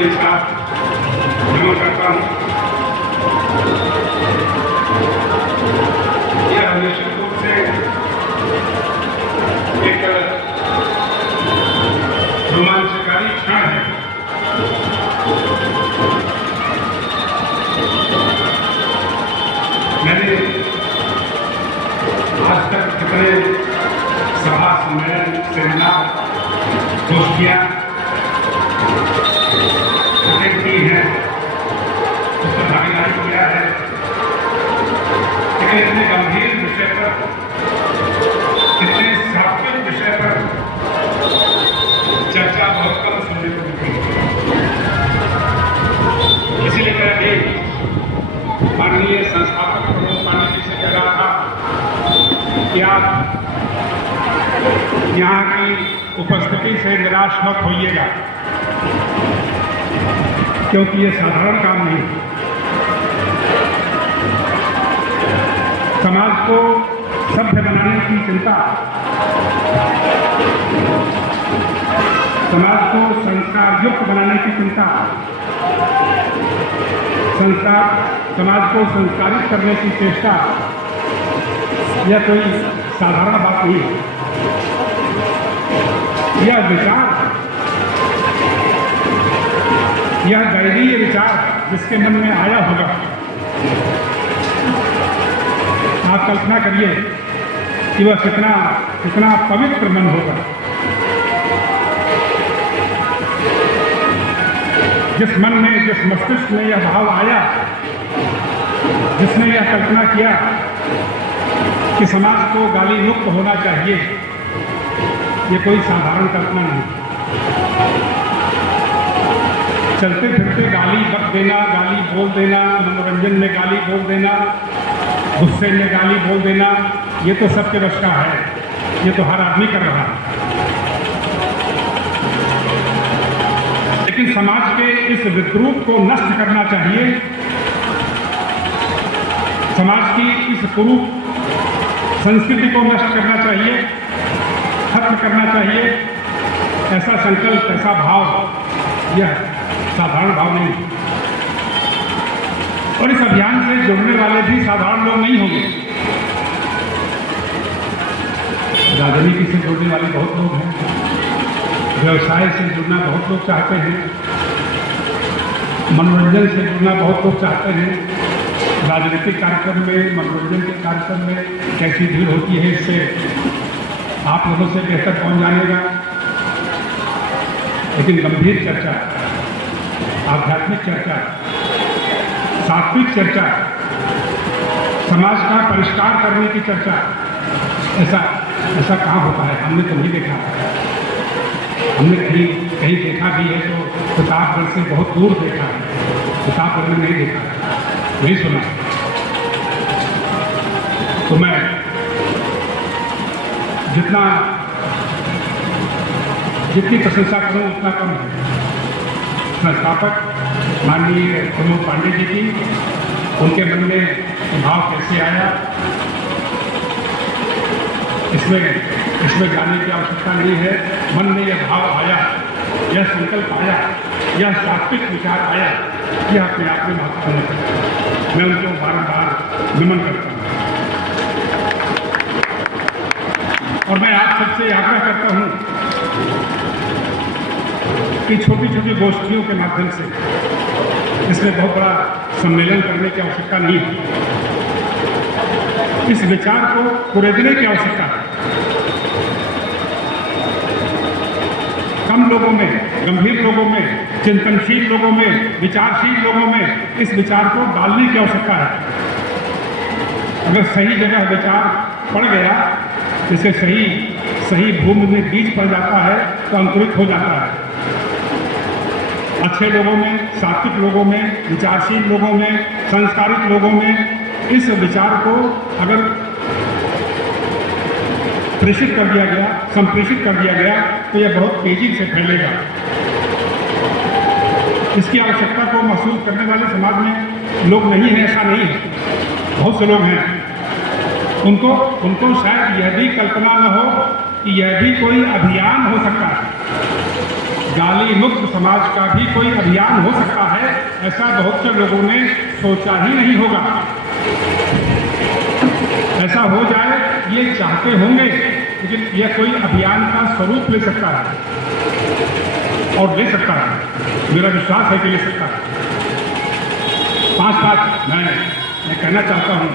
के साथ नमन करता हूँ। यह निश्चित रूप से एक रोमांचकारी क्षण है। मैंने आज तक कितने सभा सम्मेलन सेमिनार गोष्ठियाँ अटेंड की हैं, उसमें भागीदारी किया है, लेकिन इतने गंभीर विषय पर, इतने सात्विक विषय पर चर्चा बहुत कम सुनने को मिलती है। इसीलिए मैं भी माननीय संस्थापक प्रमोद पांडे जी से कह रहा था कि आप यहाँ की उपस्थिति से निराश मत होइएगा, क्योंकि ये साधारण काम नहीं है। समाज को सभ्य बनाने की चिंता, समाज को संस्कार युक्त बनाने की चिंता, समाज को संस्कारित करने की चेष्टा, यह कोई साधारण बात नहीं है। यह विचार, यह दैवीय विचार जिसके मन में आया होगा, आप कल्पना करिए कि वह कितना पवित्र मन होगा। जिस मन में, जिस मस्तिष्क में यह भाव आया, जिसने यह कल्पना किया कि समाज को गाली मुक्त होना चाहिए, ये कोई साधारण कल्पना नहीं। चलते फिरते गाली बक देना, गाली बोल देना, मनोरंजन में गाली बोल देना, गुस्से में गाली बोल देना, ये तो सबके वश का है, ये तो हर आदमी कर रहा है। लेकिन समाज के इस विद्रूप को नष्ट करना चाहिए, समाज की इस कुरूप संस्कृति को नष्ट करना चाहिए, खत्म करना चाहिए। ऐसा संकल्प, ऐसा भाव, यह साधारण भाव नहीं। और इस अभियान से जुड़ने वाले भी साधारण लोग नहीं होंगे। राजनीति से जुड़ने वाले बहुत लोग हैं, व्यवसाय से जुड़ना बहुत लोग चाहते हैं, मनोरंजन से जुड़ना बहुत लोग चाहते हैं। राजनीतिक कार्यक्रम में, मनोरंजन के कार्यक्रम में कैसी भीड़ होती है, इससे आप लोगों से बेहतर कौन जानेगा। लेकिन गंभीर चर्चा, आध्यात्मिक चर्चा, सात्विक चर्चा, समाज का परिष्कार करने की चर्चा, ऐसा कहाँ होता है? हमने तो नहीं देखा। हमने कहीं देखा भी है तो प्रतापगढ़ से बहुत दूर देखा है, प्रतापगढ़ में नहीं देखा, नहीं सुना। तो मैं जितनी प्रशंसा करूं उतना कम है। संस्थापक माननीय प्रमोद पांडे जी की, उनके मन में भाव कैसे आया, इसमें जाने की आवश्यकता नहीं है। मन में यह भाव आया, यह संकल्प आया, यह सात्विक विचार आया, यह अपने आप में महत्वपूर्ण है। मैं उनको बार-बार नमन करता हूँ। और मैं आप सबसे आग्रह करता हूँ कि छोटी छोटी गोष्ठियों के माध्यम से, इसमें बहुत बड़ा सम्मेलन करने की आवश्यकता नहीं है। इस विचार को कुरेदने की आवश्यकता है। कम लोगों में, गंभीर लोगों में, चिंतनशील लोगों में, विचारशील लोगों में इस विचार को डालने की आवश्यकता है। अगर सही जगह विचार पड़ गया, जिसे सही भूमि में बीज पड़ जाता है तो अंकुरित हो जाता है। अच्छे लोगों में, सात्विक लोगों में, विचारशील लोगों में, संस्कारित लोगों में इस विचार को अगर प्रेषित कर दिया गया, संप्रेषित कर दिया गया, तो यह बहुत तेजी से फैलेगा। इसकी आवश्यकता को महसूस करने वाले समाज में लोग नहीं हैं, ऐसा नहीं है, बहुत से लोग हैं। उनको शायद यह भी कल्पना न हो कि यह भी कोई अभियान हो सकता है। गाली मुक्त समाज का भी कोई अभियान हो सकता है, ऐसा बहुत से लोगों ने सोचा ही नहीं होगा। ऐसा हो जाए ये चाहते होंगे, लेकिन यह कोई अभियान का स्वरूप ले सकता है और ले सकता है, मेरा विश्वास है कि ले सकता है। 5 बात मैं कहना चाहता हूँ।